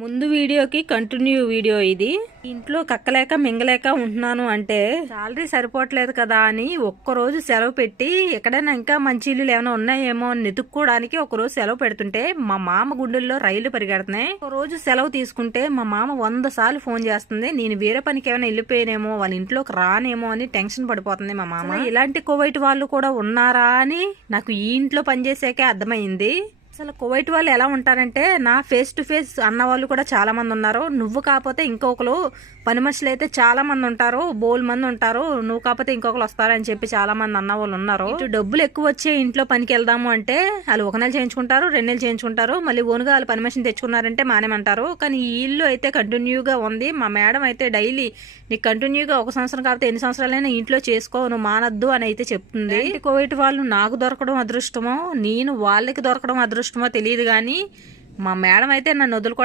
ముందు వీడియోకి continue video ఇది. ఇంట్లో కక్కలేక మింగలేక ఉంటున్నాను అంటే సాలరీ సరిపోవట్లేదు కదా అని ఒక్కరోజు సెలవు పెట్టి ఎక్కడైనా ఇంకా మంచి ఇల్లు ఏమైనా ఉన్నాయేమో అని వెతుక్కోవడానికి ఒకరోజు సెలవు పెడుతుంటే మా మామ గుండెల్లో రైళ్లు పరిగెడుతున్నాయి. ఒక రోజు సెలవు తీసుకుంటే మా మామ 100 సార్లు ఫోన్ చేస్తుంది. నేను వేరే పనికి ఏమైనా వెళ్ళిపోయానేమో, వాళ్ళ ఇంట్లోకి రానేమో అని టెన్షన్ పడిపోతుంది మా మామ. ఇలాంటి కువైట్ వాళ్ళు కూడా ఉన్నారా అని నాకు ఈ ఇంట్లో పనిచేసాకే అర్థమైంది. అసలు కువైట్ వాళ్ళు ఎలా ఉంటారంటే, నా ఫేస్ టు ఫేస్ అన్న వాళ్ళు కూడా చాలా మంది ఉన్నారు. నువ్వు కాకపోతే ఇంకొకరు పని మనుషులు అయితే చాలా మంది ఉంటారు, బోల్ మంది ఉంటారు. నువ్వు కాకపోతే ఇంకొకరు వస్తారని చెప్పి చాలా మంది అన్న వాళ్ళు ఉన్నారు. ఇటు డబ్బులు ఎక్కువ వచ్చే ఇంట్లో పనికి వెళ్దాము అంటే వాళ్ళు 1 నెల చేయించుకుంటారు, 2 నెలలు చేయించుకుంటారు, మళ్ళీ ఓనుగా వాళ్ళు పని మనిషిని తెచ్చుకున్నారంటే మానేమంటారు. కానీ ఈ ఇల్లు అయితే కంటిన్యూగా ఉంది. మా మేడం అయితే డైలీ నీకు కంటిన్యూగా 1 సంవత్సరం కాకపోతే ఎన్ని సంవత్సరాలైనా ఇంట్లో చేసుకో, నువ్వు మానద్దు అని అయితే చెప్తుంది. కువైట్ వాళ్ళు నాకు దొరకడం అదృష్టమో, నేను వాళ్ళకి దొరకడం అదృష్టమో తెలియదు కానీ మా మేడం అయితే నన్ను వదులుకో